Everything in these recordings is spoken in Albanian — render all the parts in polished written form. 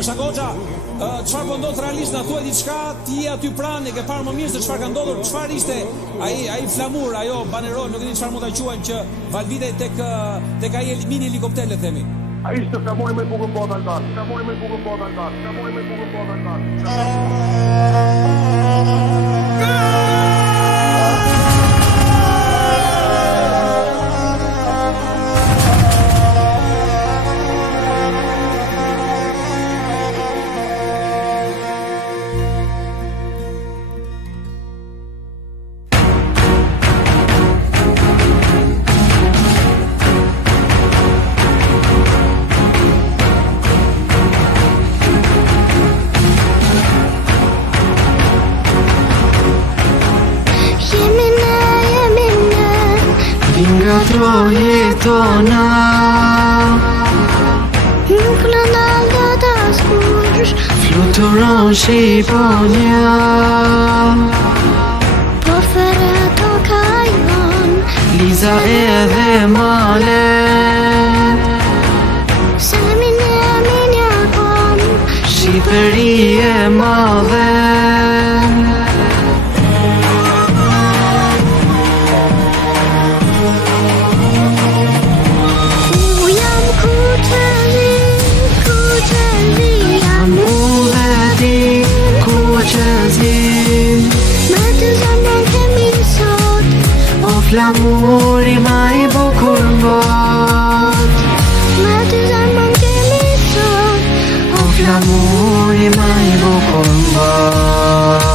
Shakoxa, çfarë po ndodh realisht, na thuaj diçka, ti je aty pranë, e ke parë më mirë se çfarë ka ndodhur, çfarë ishte ai flamur, ajo banero, nuk e di çfarë mund ta quajmë që valvitej tek ai mini helikopter, le të themi. Ai ishte flamuri më i bukur bota ndar. Flamuri më i bukur bota ndar. Flamuri më i bukur bota ndar. Troje tona nuk lëndalë të askush, fluturon Shqiponia, po fere to kajon Liza edhe Malet, se minja kom Shqipëri e madhe. Flamuri ma i bukur mbot, me ty zemrën kemi sot. O flamuri ma i bukur mbot.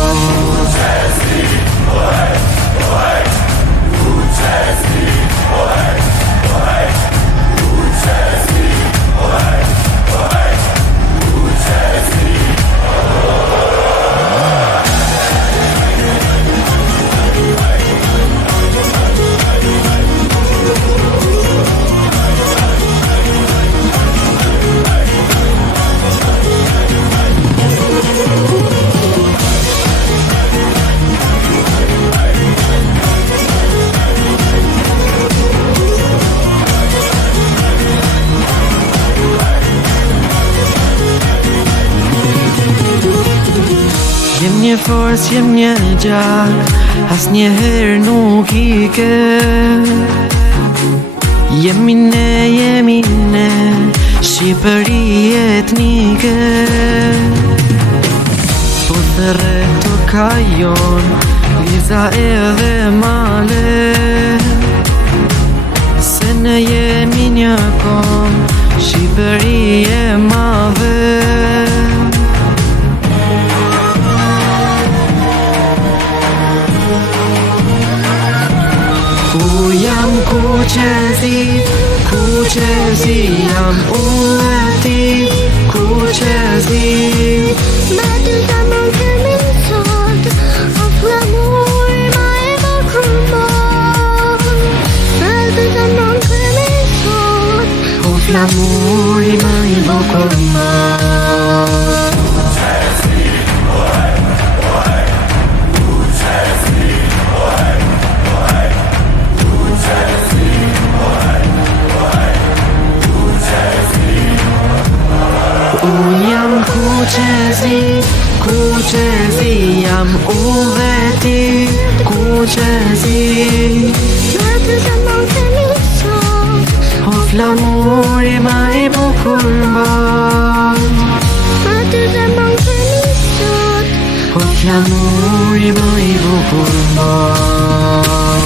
Jem një forës, jem një gjak, as njëherë nuk i ke. Jemi ne, Shqipëri etnike. Po të rreto kajon, Liza edhe Malet, se ne jemi një kom, Shqipëri e madhe. Kuqezi jam unë dhe ti, kuqezi. Me ty zemrën kemi sot, o flamuri ma i bukur mbot. Me ty zemrën kemi sot, o flamuri ma i bukur mbot. Kuqezi jam unë dhe ti, kuqezi. Me ty zemrën kemi sot, o flamuri ma i bukur mbot. Me ty zemrën kemi sot, o flamuri ma i bukur mbot.